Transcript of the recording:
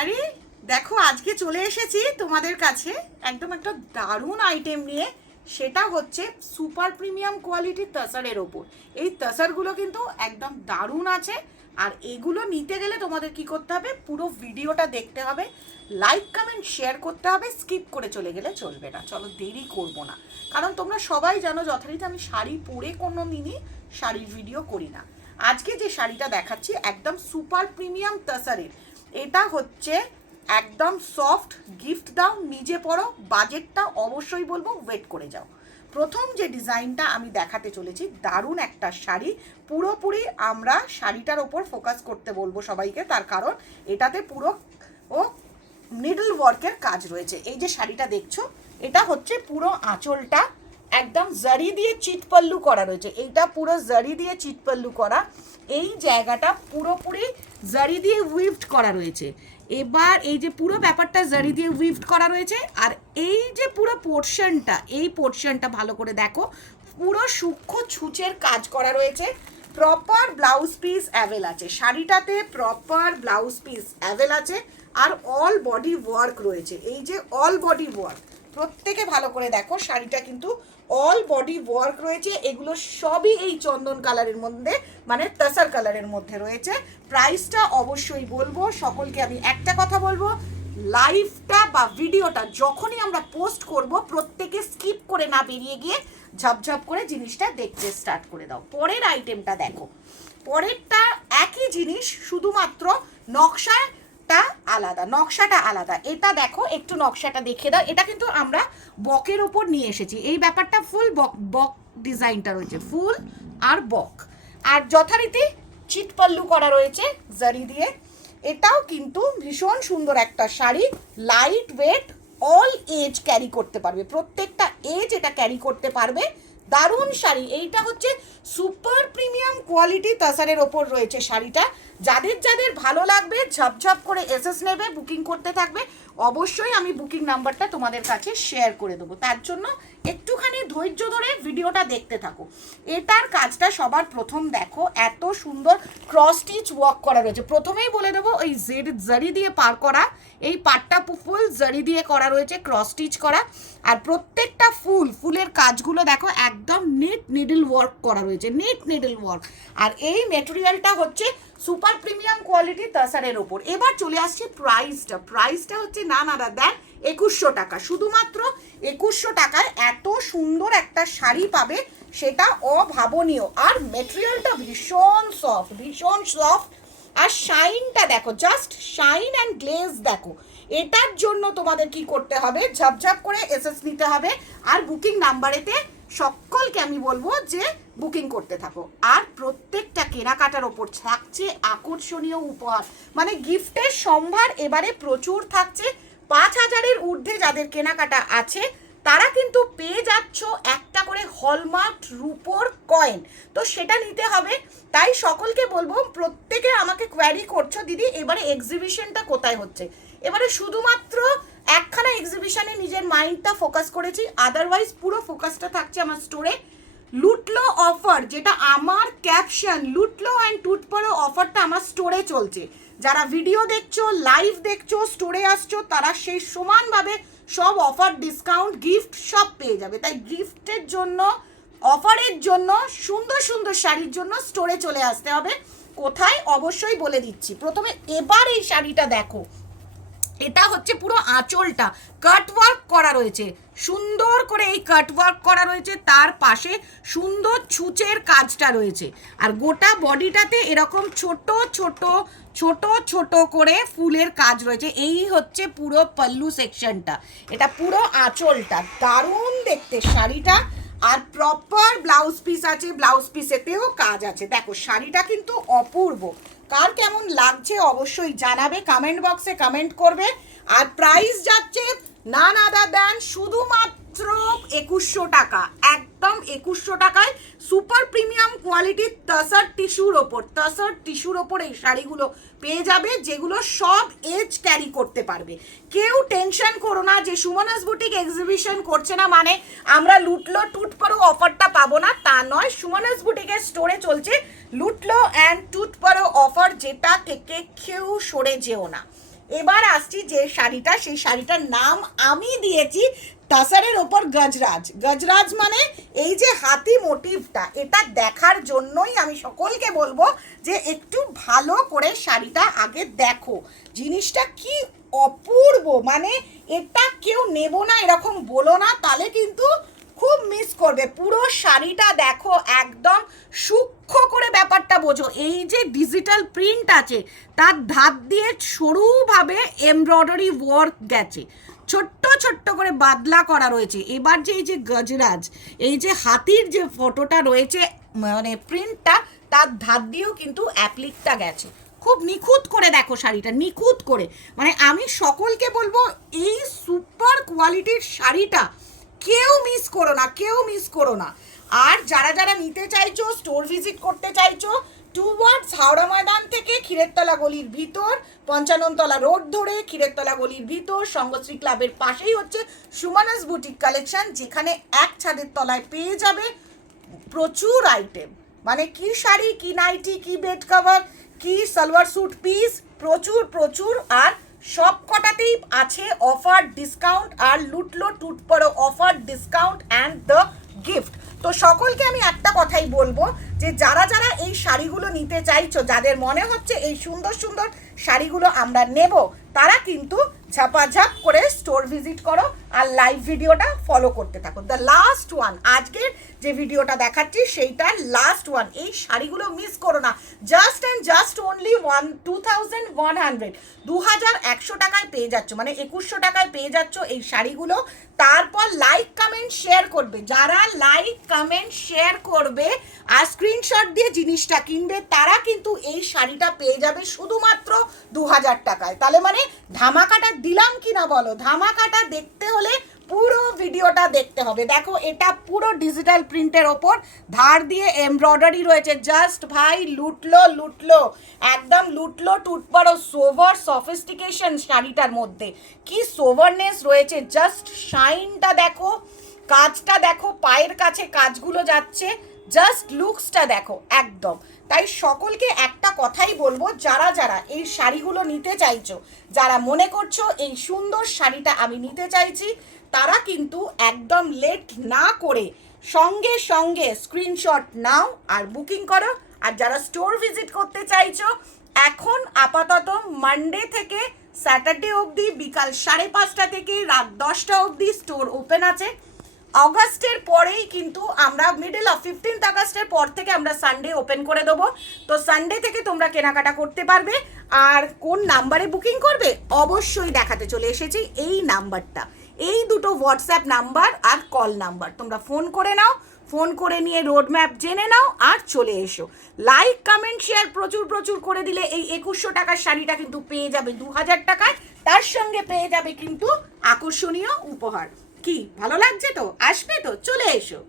আরে দেখো, আজকে চলে এসেছি তোমাদের কাছে একদম একটা দারুণ আইটেম নিয়ে। সেটা হচ্ছে সুপার প্রিমিয়াম কোয়ালিটির তাসারের ওপর। এই তাসারগুলো কিন্তু একদম দারুণ আছে। আর এগুলো নিতে গেলে তোমাদের কি করতে হবে, পুরো ভিডিওটা দেখতে হবে, লাইক কমেন্ট শেয়ার করতে হবে, স্কিপ করে চলে গেলে চলবে না। চলো দেরি করব না, কারণ তোমরা সবাই জানো যথারীতি আমি শাড়ি পরে কোনো দিনই শাড়ির ভিডিও করি না। আজকে যে শাড়িটা দেখাচ্ছি একদম সুপার প্রিমিয়াম তাসারের। এটা হচ্ছে একদম সফট, গিফট দাও, নিজে পরো, বাজেটটা অবশ্যই বলবো ওয়েট করে যাও। প্রথম যে ডিজাইনটা আমি দেখাতে চলেছি, দারুণ একটা শাড়ি। পুরোপুরি আমরা শাড়িটার ওপর ফোকাস করতে বলবো সবাইকে, তার কারণ এটাতে পুরো ও নিডল ওয়ার্কের কাজ রয়েছে। এই যে শাড়িটা দেখছো, এটা হচ্ছে পুরো আঁচলটা একদম জারি দিয়ে চিটপাল্লু করা রয়েছে। এইটা পুরো জারি দিয়ে চিটপাল্লু করা, এই জায়গাটা পুরোপুরি জারি দিয়ে উইভড করা রয়েছে। এবার এই যে পুরো ব্যাপারটা জারি দিয়ে উইভড করা রয়েছে, আর এই যে পুরো পোর্শনটা, এই পোর্শনটা ভালো করে দেখো, পুরো সূক্ষ্ম ছুঁচের কাজ করা রয়েছে। প্রপার ব্লাউজ পিস অ্যাভেল আছে শাড়িটাতে, প্রপার ব্লাউজ পিস অ্যাভেল আছে, আর অল বডি ওয়ার্ক রয়েছে। এই যে অল বডি ওয়ার্ক, প্রত্যেকে ভালো করে দেখো, শাড়িটা কিন্তু অল বডি ওয়ার্ক রয়েছে। এগুলো সবই এই চন্দন কালারের মধ্যে, মানে তাসার কালারের মধ্যে রয়েছে। প্রাইসটা অবশ্যই বলবো, সকলকে আমি একটা কথা বলবো, লাইভটা বা ভিডিওটা যখনই আমরা পোস্ট করব, প্রত্যেকে স্কিপ করে না বেরিয়ে গিয়ে ঝপঝপ করে জিনিসটা দেখতে স্টার্ট করে দাও। পরের আইটেমটা দেখো, পরেরটা একই জিনিস, শুধুমাত্র নকশাটা আলাদা, নকশাটা আলাদা। এটা দেখো, একটু নকশাটা দেখে দাও। এটা কিন্তু আমরা বকের ওপর নিয়ে এসেছি। এই ব্যাপারটা ফুল বক বক ডিজাইনটা রয়েছে, ফুল আর বক, আর যথারীতি চিটপাল্লু করা রয়েছে জারি দিয়ে। এটাও কিন্তু ভীষণ সুন্দর একটা sari, light weight, all age carry করতে পারবে, প্রত্যেকটা এজ এটা ক্যারি করতে পারবে। দারুণ শাড়ি। এইটা হচ্ছে সুপার প্রিমিয়াম কোয়ালিটি তাসারের ওপর রয়েছে শাড়িটা। যাদের যাদের ভালো লাগবে ঝপঝপ করে এসএস নেবে, বুকিং করতে থাকবে। অবশ্যই আমি বুকিং নাম্বারটা তোমাদের কাছে শেয়ার করে দেবো, তার জন্য একটুখানি ধৈর্য ধরে ভিডিওটা দেখতে থাকো। এটার কাজটা সবার প্রথম দেখো, এত সুন্দর ক্রস স্টিচ ওয়ার্ক করা রয়েছে। প্রথমেই বলে দেবো, ওই জারি দিয়ে পার করা, এই পাটটা ফুল জারি দিয়ে করা রয়েছে, ক্রস স্টিচ করা। আর প্রত্যেকটা ফুলের কাজগুলো দেখো একদম নিট নিডল ওয়ার্ক করা রয়েছে, নিট নিডল ওয়ার্ক। আর এই মেটেরিয়ালটা হচ্ছে সুপার প্রিমিয়াম কোয়ালিটি তাসারের ওপর। এবার চলে আসছে প্রাইসটা হচ্ছে না দেন 2100 টাকা। শুধুমাত্র 2100 টাকায় এত সুন্দর একটা শাড়ি পাবে, সেটা অভাবনীয়। আর মেটেরিয়ালটা ভীষণ সফট, আর শাইনটা দেখো, জাস্ট শাইন অ্যান্ড গ্লেজ দেখো। এটার জন্য তোমাদের কি করতে হবে, ঝপঝপ করে এসএস নিতে হবে, আর বুকিং নাম্বারেতে সকলকে আমি বলবো যে বুকিং করতে থাকো। আর প্রত্যেকটা কেনাকাটার ওপর থাকছে আকর্ষণীয় উপহার, মানে গিফটের সম্ভার এবারে প্রচুর থাকছে। 5000-এর ঊর্ধ্বে যাদের কেনাকাটা আছে তারা কিন্তু পেয়ে যাচ্ছ একটা করে হলমার্ক রূপোর কয়েন, তো সেটা নিতে হবে। তাই সকলকে বলবো, প্রত্যেকে আমাকে কোয়ারি করছো, দিদি এবারে এক্সিবিশনটা কোথায় হচ্ছে। এবারে শুধুমাত্র একখানা এক্সিবিশনে নিজের মাইন্ডটা ফোকাস করেছি, আদারওয়াইজ পুরো ফোকাসটা থাকছে আমার স্টোরে। লুটলো অফার, যেটা আমার ক্যাপশন, লুটলো অ্যান্ড টুটপরো অফারটা আমার স্টোরে চলছে। যারা ভিডিও দেখছো, লাইভ দেখছো, স্টোরে আসছো, তারা সেই সমানভাবে সব অফার, ডিসকাউন্ট, গিফট সব পেয়ে যাবে। তাই গিফটের জন্য, অফারের জন্য, সুন্দর সুন্দর শাড়ির জন্য স্টোরে চলে আসতে হবে। কোথায় অবশ্যই বলে দিচ্ছি। প্রথমে এবার এই শাড়িটা দেখো, এটা হচ্ছে পুরো আঁচলটা কাট ওয়ার্ক করা রয়েছে, সুন্দর করে এই কাট ওয়ার্ক করা রয়েছে, তার পাশে সুন্দর ছুঁচের কাজটা রয়েছে। আর গোটা বডিটাতে এরকম ছোট ছোট ছোট ছোট করে ফুলের কাজ রয়েছে। এই হচ্ছে পুরো পাল্লু সেকশনটা, এটা পুরো আঁচলটা, দারুণ দেখতে শাড়িটা। আর প্রপার ব্লাউজ পিস আছে, ব্লাউজ পিসেতেও কাজ আছে। দেখো শাড়িটা কিন্তু অপূর্ব। কার কেমন লাগছে অবশ্যই জানাবে, কমেন্ট বক্সে কমেন্ট করবে। আর প্রাইস যাচ্ছে না দেন শুধুমাত্র 2100 টাকা, একদম 2100 টাকায় সুপার প্রিমিয়াম কোয়ালিটির তাসার টিস্যুর ওপর এই শাড়িগুলো পেয়ে যাবে, যেগুলো সব এজ ক্যারি করতে পারবে। কেউ টেনশন করো না যে সুমনাস বুটিক এক্সিবিশন করছে না মানে আমরা লুটলো টুটপারো অফারটা পাবো না, তা নয়। সুমনাস বুটিকের স্টোরে চলছে লুটলো অ্যান্ড টুটপারো অফার, যেটা থেকে কেউ সরে যেও না। এবার আসছি যে শাড়িটা, সেই শাড়িটার নাম আমি দিয়েছি তাসারের ওপর গজরাজ। গজরাজ মানে এই যে হাতি মোটিভটা, এটা দেখার জন্যই আমি সকলকে বলবো যে একটু ভালো করে শাড়িটা আগে দেখো। জিনিসটা কি অপূর্ব, মানে এটা কেউ নেব না এরকম বলো না, তাহলে কিন্তু খুব মিস করবে। পুরো শাড়িটা দেখো, একদম সূক্ষ্ম করে ব্যাপারটা বোঝো। এই যে ডিজিটাল প্রিন্ট আছে তার ধার দিয়ে সরুভাবে এমব্রয়ডারি ওয়ার্ক গেছে, ছোট্ট ছোট্ট করে বাদলা করা রয়েছে। এবার যে এই যে গজরাজ, এই যে হাতির যে ফটোটা রয়েছে মানে প্রিন্টটা, তার ধার দিয়েও কিন্তু অ্যাপ্লিকটা গেছে। খুব নিখুঁত করে দেখো শাড়িটা, নিখুঁত করে। মানে আমি সকলকে বলবো এই সুপার কোয়ালিটির শাড়িটা কেউ মিস করো না, কেউ মিস করো না। আর যারা যারা নিতে চাইছো, স্টোর ভিজিট করতে চাইছো, টুওয়ার্ডস হাওড়া ময়দান থেকে ক্ষীরেরতলা গলির ভিতর, পঞ্চাননতলা রোড ধরে ক্ষীরেরতলা গলির ভিতর সঙ্গশ্রী ক্লাবের পাশেই হচ্ছে সুমানাস বুটিক কালেকশন, যেখানে এক ছাদের তলায় পেয়ে যাবে প্রচুর আইটেম। মানে কি শাড়ি, কি নাইটি, কি বেড কভার, কি সালোয়ার স্যুট পিস, প্রচুর প্রচুর। আর সব কটাতেই আছে অফার, ডিসকাউন্ট, আর লুটলো টুট পড়ো offer, discount and the gift. তো সকলকে আমি একটা কথাই বলবো যে যারা যারা এই শাড়িগুলো নিতে চাইছো, যাদের মনে হচ্ছে এই সুন্দর সুন্দর শাড়িগুলো আমরা নেব, তারা কিন্তু ঝাপাঝাপ করে স্টোর ভিজিট করো আর লাইভ ভিডিওটা ফলো করতে থাকো। দ্য লাস্ট ওয়ান, আজকের যে ভিডিওটা দেখাচ্ছি সেইটার লাস্ট ওয়ান। এই শাড়িগুলো মিস করো না। জাস্ট অ্যান্ড জাস্ট অনলি 2100, 2100 টাকায় পেয়ে যাচ্ছ, মানে 2100 টাকায় পেয়ে যাচ্ছ এই শাড়িগুলো। তারপর লাইক কমেন্ট শেয়ার করবে, যারা লাইক কমেন্ট শেয়ার করবে আর স্ক্রিনশট দিয়ে জিনিসটা কিনবে, তারা কিন্তু এই শাড়িটা পেয়ে যাবে শুধুমাত্র 2000 টাকায়। তাহলে মানে ধামাকাটা দিলাম কি না বলো? ধামাকাটা দেখতে হলে পুরো ভিডিওটা দেখতে হবে। দেখো এটা পুরো ডিজিটাল প্রিন্টের ওপর ধার দিয়ে এমব্রয়ডারি রয়েছে। জাস্ট ভাই লুটলো লুটলো, একদম লুটলো টুটপাড়ো সোভার সফিস্টিকেশন শাড়িটার মধ্যে। কি সোভারনেস রয়েছে, জাস্ট শাইনটা দেখো, কাজটা দেখো, পায়ের কাছে কাজগুলো যাচ্ছে, জাস্ট লুকসটা দেখো একদম। তাই সকলকে একটা কথাই বলবো, যারা যারা এই শাড়িগুলো নিতে চাইছো, যারা মনে করছো এই সুন্দর শাড়িটা আমি নিতে চাইছি, তারা কিন্তু একদম লেট না করে সঙ্গে সঙ্গে স্ক্রিনশট নাও আর বুকিং করো। আর যারা স্টোর ভিজিট করতে চাইছো, এখন আপাতত মানডে থেকে স্যাটারডে অবধি বিকাল 5:30 থেকে রাত 10টা অবধি স্টোর ওপেন আছে। অগাস্টের পরেই কিন্তু আমরা মিডল অফ 15th আগস্টের পর থেকে আমরা সানডে ওপেন করে দেবো। তো সানডে থেকে তোমরা কেনাকাটা করতে পারবে। আর কোন নাম্বারে বুকিং করবে, অবশ্যই দেখাতে চলে এসেছি এই নাম্বারটা। এই দুটো হোয়াটসঅ্যাপ নাম্বার আর কল নাম্বার, তোমরা ফোন করে নাও, ফোন করে নিয়ে রোড ম্যাপ জেনে নাও আর চলে এসো। লাইক কমেন্ট শেয়ার প্রচুর প্রচুর করে দিলে এই 2100 টাকার শাড়িটা কিন্তু পেয়ে যাবে 2000 টাকায়, তার সঙ্গে পেয়ে যাবে কিন্তু আকর্ষণীয় উপহার। কি ভালো লাগছে তো? আসবে তো? চলে এসো।